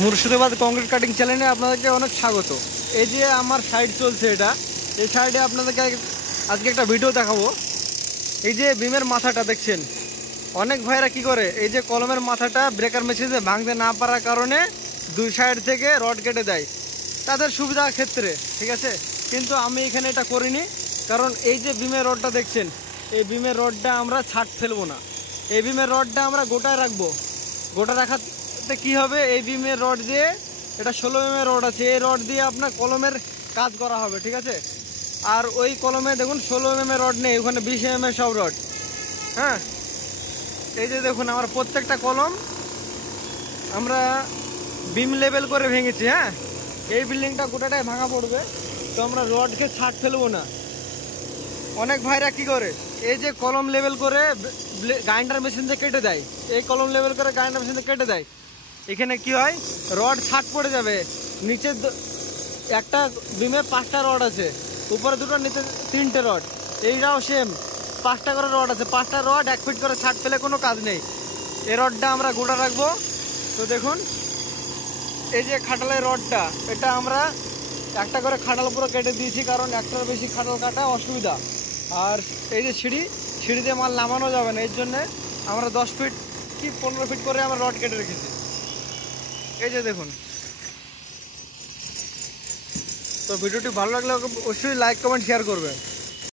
Murshidabad concrete cutting চ্যানেলে আপনাদেরকে অনেক স্বাগত। এই যে আমার সাইড চলছে, এটা এই সাইডে আপনাদেরকে আজকে একটা ভিডিও দেখাবো। এই যে বিমের মাথাটা দেখছেন, অনেক ভাইরা কি করে, এই যে কলমের মাথাটা ব্রেকার মেশিনে ভাঙতে না পারার কারণে দুই সাইড থেকে রড কেটে দেয় তাদের সুবিধার ক্ষেত্রে, ঠিক আছে। কিন্তু আমি এখানে এটা করিনি, কারণ এই যে বিমের রডটা দেখছেন, এই বিমের রডটা আমরা ছাট ফেলবো না। এই বিমের রডটা আমরা গোটায় রাখবো। গোটা রাখাতে কি হবে, এই বিমের রড দিয়ে, এটা 16 mm রড আছে, এই রড দিয়ে আপনার কলমের কাজ করা হবে, ঠিক আছে। আর ওই কলমে দেখুন 16 mm রড নেই, ওখানে 20 mm সব রড। হ্যাঁ, এই যে দেখুন আমার প্রত্যেকটা কলম আমরা বিম লেভেল করে ভেঙেছি। হ্যাঁ, এই বিল্ডিংটা গোটাটাই ভাঙা পড়বে, তো আমরা রডকে ছাট ফেলবো না। অনেক ভাইরা কি করে, এই যে কলম লেভেল করে গ্রাইন্ডার মেশিন দিয়ে কেটে দেয়, এই কলম লেভেল করে গ্রাইন্ডার মেশিন দিয়ে কেটে দেয়। এখানে কি হয়, রড ছাট পড়ে যাবে। নিচে একটা বিমে 5টা রড আছে, উপরে 2টো, নিচে 3টে রড। এইটাও সেম 5টা করে রড আছে, 5টা রড 1 ফিট করে ছাট ফেলে কোনো কাজ নেই। এই রডটা আমরা গোটা রাখবো। তো দেখুন এই যে খাটালের রডটা, এটা আমরা একটা করে খাটাল পুরো কেটে দিয়েছি, কারণ একটার বেশি খাটাল কাটা অসুবিধা। আর এই যে সিঁড়ি দিয়ে মাল নামানো যাবে না, এর জন্যে আমরা 10 ফিট কি 15 ফিট করে আমরা রড কেটে রেখেছি। এই যে দেখুন। তো ভিডিওটি ভালো লাগলে অবশ্যই লাইক কমেন্ট শেয়ার করবেন।